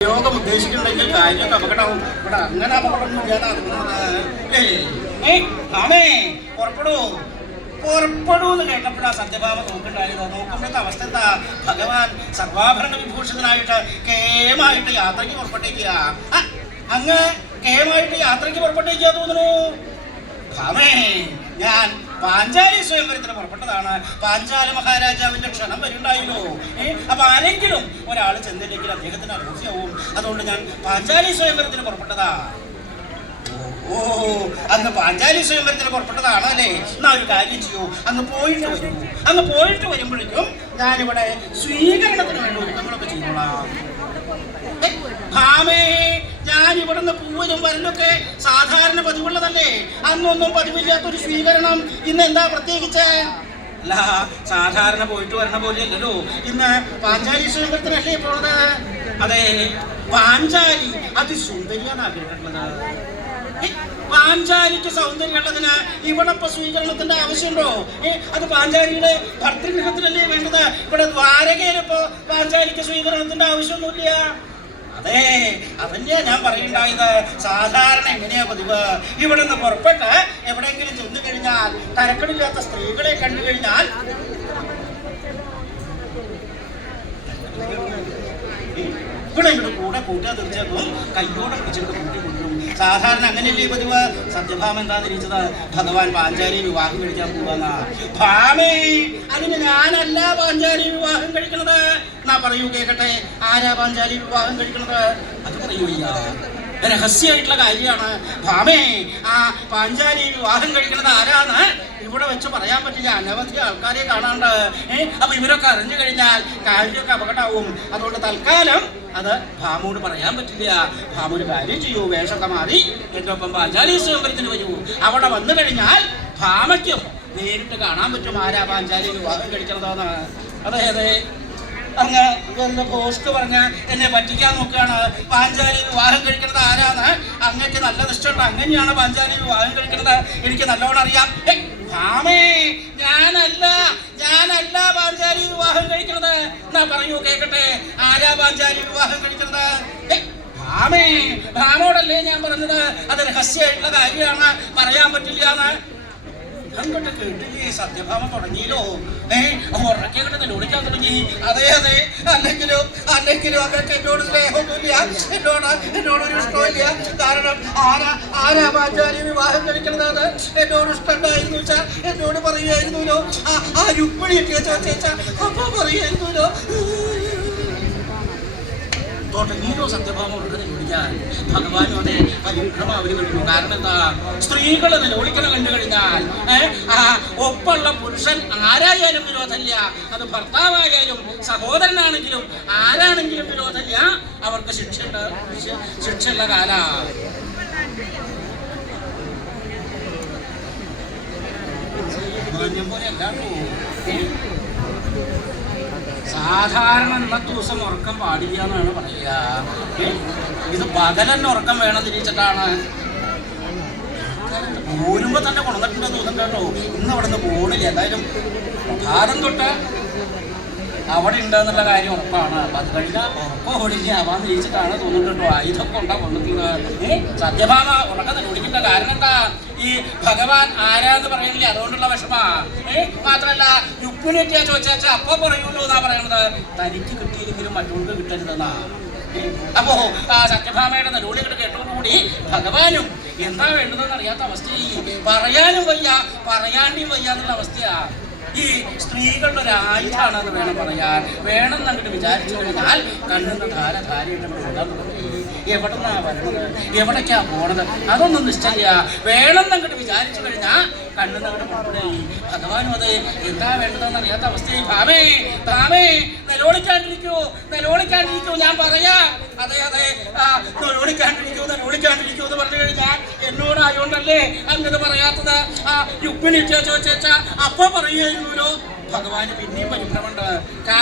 യോഗം ഉദ്ദേശിക്കുന്നുണ്ടെങ്കിൽ കാര്യമൊക്കെ അപകടവും ഇവിടെ അങ്ങനെ ഇല്ലാതെ ആമേ പുറപ്പെടൂ. പുറപ്പെടൂ എന്ന് കേട്ടപ്പോഴാ സത്യഭാമ നോക്കുണ്ടായത് നോക്കുമ്പോഴത്തെ അവസ്ഥ എന്താ? ഭഗവാൻ സർവാഭരണ വിഭൂഷിതനായിട്ട് കേമായിട്ട് യാത്രയ്ക്ക് പുറപ്പെട്ടേക്കുക അങ്ങ് കേമായിട്ട് യാത്രയ്ക്ക് പുറപ്പെട്ടേക്കുക തോന്നുന്നു. ഞാൻ പാഞ്ചാലി സ്വയംവരത്തിന് പുറപ്പെട്ടതാണ്. പാഞ്ചാല മഹാരാജാവിന്റെ ക്ഷണം വരുണ്ടായില്ലോ. ഏഹ് അപ്പൊ ആരെങ്കിലും ഒരാൾ ചെന്നില്ലെങ്കിൽ അദ്ദേഹത്തിന് അലൂഹ്യവും അതുകൊണ്ട് ഞാൻ പാഞ്ചാലി സ്വയംവരത്തിന് പുറപ്പെട്ടതാ. ഓ അന്ന് പാഞ്ചാലി സ്വയംവരത്തിന് പുറപ്പെട്ടതാണ് അല്ലേ? എന്നാ ഒരു കാര്യം ചെയ്യൂ. അന്ന് പോയിട്ട് വരൂ. അന്ന് പോയിട്ട് വരുമ്പോഴേക്കും ഞാനിവിടെ സ്വീകരണത്തിന് വേണ്ടി ഒരുക്കങ്ങളൊക്കെ ചെയ്തോളാം. ഞാൻ ഇവിടുന്ന് പൂവലും വരലൊക്കെ സാധാരണ പതിവുള്ളതല്ലേ? അന്നൊന്നും പതിവില്ലാത്തൊരു സ്വീകരണം ഇന്ന് എന്താ പ്രത്യേകിച്ച്? അല്ല സാധാരണ പോയിട്ട് വരണ പോലെയല്ലല്ലോ. ഇന്ന് പാഞ്ചാലി സ്വയംവരത്തിനല്ലേ പോണത് അതെ. പാഞ്ചാലി അതിസുന്ദരിയാണ് ഏ, പാഞ്ചാലിക്ക് സൗന്ദര്യമുള്ളതിന് ഇവിടെ ഇപ്പൊ സ്വീകരണത്തിന്റെ ആവശ്യമുണ്ടോ? ഏ അത് പാഞ്ചാലിയുടെ ഭർത്തൃഗൃഹത്തിലല്ലേ വേണ്ടത്? ഇവിടെ ദ്വാരകയിലിപ്പോ പാഞ്ചാലിക്ക് സ്വീകരണത്തിന്റെ ആവശ്യമൊന്നുമില്ല. അതെ അതന്നെയാ ഞാൻ പറയുണ്ടായത് സാധാരണ എങ്ങനെയാ പതിവ്? ഇവിടെ നിന്ന് പുറപ്പെട്ട് എവിടെയെങ്കിലും ചെന്നു കഴിഞ്ഞാൽ തരക്കടില്ലാത്ത സ്ത്രീകളെ കണ്ടു കഴിഞ്ഞാൽ ഇവിടെ ഇവിടെ കൂടെ കൂട്ടുക തീർച്ചയായിട്ടും കയ്യോടെ പിടിച്ചിട്ട് കൂട്ടി സാധാരണ അങ്ങനെയല്ലേ പതിവ് സത്യഭാമ എന്താ തിരിച്ചത് ഭഗവാൻ പാഞ്ചാലി വിവാഹം കഴിക്കാൻ പോവാന്നാ. ഭാമേ അതിന് ഞാനല്ല പാഞ്ചാലി വിവാഹം കഴിക്കണത്. എന്നാ പറയൂ കേക്കട്ടെ. ആരാ പാഞ്ചാലി വിവാഹം കഴിക്കണത്? അത് പറയൂ രഹസ്യമായിട്ടുള്ള കാര്യമാണ്. ഭാമേ ആ പാഞ്ചാലി വിവാഹം കഴിക്കുന്നത് ആരാണ് ഇവിടെ വെച്ച് പറയാൻ പറ്റില്ല. അനവധി ആൾക്കാരെ കാണാണ്ട് ഏഹ് അപ്പൊ ഇവരൊക്കെ അറിഞ്ഞു കഴിഞ്ഞാൽ കാര്യമൊക്കെ അപകടമാവും. അതുകൊണ്ട് തൽക്കാലം അത് ഭാമോട് പറയാൻ പറ്റില്ല. ഭാമോട് കാര്യം ചെയ്യൂ വേഷമൊക്കെ മാറി. എന്റെ ഒപ്പം പാഞ്ചാലി സ്വയംവരത്തിന് വരൂ. അവിടെ വന്നു കഴിഞ്ഞാൽ ഭാമയ്ക്കും നേരിട്ട് കാണാൻ പറ്റും ആരാ പാഞ്ചാലി വിവാഹം കഴിക്കണതാണ് അതെ അതെ. അങ്ങ് വെറുതെ പോസ്റ്റ് പറഞ്ഞ എന്നെ പറ്റിക്കാൻ നോക്കുകയാണ്. പാഞ്ചാലി വിവാഹം കഴിക്കുന്നത് ആരാണ്? അങ്ങക്ക് നല്ല നിഷ്ഠ അങ്ങനെയാണ് പാഞ്ചാലി വിവാഹം കഴിക്കുന്നത്. എനിക്ക് നല്ലോണം അറിയാം. ഭാമേ ഞാനല്ല. ഞാനല്ല പാഞ്ചാലി വിവാഹം കഴിക്കുന്നത്? എന്നാ പറയൂ കേക്കട്ടെ. ആരാ പാഞ്ചാലി വിവാഹം കഴിക്കുന്നത്? ഭാമേ. ഭാമോടല്ലേ ഞാൻ പറഞ്ഞത്? അത് രഹസ്യമായിട്ടുള്ള കാര്യമാണ്. പറയാൻ പറ്റില്ല എന്ന്. അങ്ങോട്ട് കേട്ടില്ലേ സത്യഭാമ തുടങ്ങിയല്ലോ ഏ ഉറക്കെ കിട്ടുന്ന ലോടിക്കാൻ തുടങ്ങി. അതെ അതെ അല്ലെങ്കിലും അല്ലെങ്കിലും അതൊക്കെ എന്നോട് സ്നേഹമൊന്നുമില്ല എന്നോട് എന്നോടൊരു ഇഷ്ടമില്ല കാരണം ആരാ ആരാ വിവാഹം കഴിക്കണത് എന്നോട് ഇഷ്ടമുണ്ടായിരുന്നു വെച്ചാൽ എന്നോട് പറയുമായിരുന്നല്ലോ. ആ ആ ഇട്ടിയ ചേച്ചാ. അപ്പൊ പറയുമായിരുന്നല്ലോ. തുടങ്ങിയോ നീരോ ഉടനെ ചോദിക്കാൻ ഭഗവാനോടെ പരിക്രമ അവർ കഴിഞ്ഞു കാരണം എന്താ? സ്ത്രീകൾ ഓടിക്കണം കണ്ടു കഴിഞ്ഞാൽ ഒപ്പുള്ള പുരുഷൻ ആരായാലും വിരോധമില്ല. അത് ഭർത്താവായാലും സഹോദരനാണെങ്കിലും ആരാണെങ്കിലും വിരോധമില്ല. അവർക്ക് ശിക്ഷയുണ്ട്. ശിക്ഷയുള്ള കാല. പോലെ? സാധാരണ ഇന്നത്തെ ദിവസം ഉറക്കം പാടില്ല എന്നാണ് പറയുക? ഇത് പകലന്നെ ഉറക്കം വേണം തിരിച്ചിട്ടാണ്. പോരുമ്പോ തന്നെ കൊണ്ടിട്ടുണ്ടെന്ന് തോന്നുന്നുണ്ട് കേട്ടോ. ഇന്ന് അവിടെ നിന്ന് പോണില്ല. എന്തായാലും ഭാരം തൊട്ട് അവിടെ ഉണ്ടെന്നുള്ള കാര്യം ഉറപ്പാണ്. അപ്പൊ അത് കഴിഞ്ഞാൽ ഉറക്കം ഓടിക്കുക അവാന്ന് തിരിച്ചിട്ടാണ് തോന്നുന്നുണ്ട് കേട്ടോ. കൊണ്ടാ ഉണ്ടാ ഏ? സത്യഭാമ ഉറക്കം ഓടിക്കേണ്ട കാരണം എന്താ? ഈ ഭഗവാൻ ആരാന്ന് പറയുന്നില്ല? അതുകൊണ്ടുള്ള വിഷമാ. മാത്രല്ല രുക്മിണിയൊക്കെ ചോദിച്ചാൽ അപ്പൊ പറയുള്ളൂ എന്നാ പറയണത്. തനിക്ക് കിട്ടിയില്ലെങ്കിലും മറ്റുള്ളവർക്ക് കിട്ടരുതെന്നാ? അപ്പോ ആ സത്യഭാമയുടെ കിട്ട് കേട്ടോടുകൂടി ഭഗവാനും എന്താ വേണ്ടതെന്ന് അറിയാത്ത അവസ്ഥയിൽ പറയാനും വയ്യ പറയാണ്ടിയും വയ്യ എന്നുള്ള അവസ്ഥയാ. ഈ സ്ത്രീകളുടെ ഒരു ആയുധാണെന്ന് വേണം പറയാൻ. വേണം എന്നങ്ങോട്ട് വിചാരിച്ചു കഴിഞ്ഞാൽ കണ്ണുന്ന ധാര ധാരയുടെ എവിടെന്നാ വരണത്? എവിടേക്കാ പോണത്? അതൊന്നും നിശ്ചയ വേണം അങ്ങോട്ട് വിചാരിച്ചു കഴിഞ്ഞാൽ കണ്ണുന്നങ്ങോട്ട് പുറപ്പെടുകയായി ഭഗവാനും അത് എന്താ വേണ്ടതെന്ന് അറിയാത്ത അവസ്ഥയും ഭാമേ താമേ നിലോളിക്കാണ്ടിരിക്കൂ നിലോളിക്കാണ്ടിരിക്കൂ ഞാൻ പറയാ. അതെ അതെ ആ നിലോളിക്കാണ്ടിരിക്കൂ നിലോളിക്കാണ്ടിരിക്കൂ എന്ന് പറഞ്ഞു കഴിഞ്ഞാൽ എന്നോടായോണ്ടല്ലേ അങ്ങനെ പറയാത്തത്? ആ രുക്മിണി ചോദിച്ചാ അപ്പൊ പറയുകയായിരുന്നു ഭഗവാന് പിന്നെയും പരിഭ്രമുണ്ട്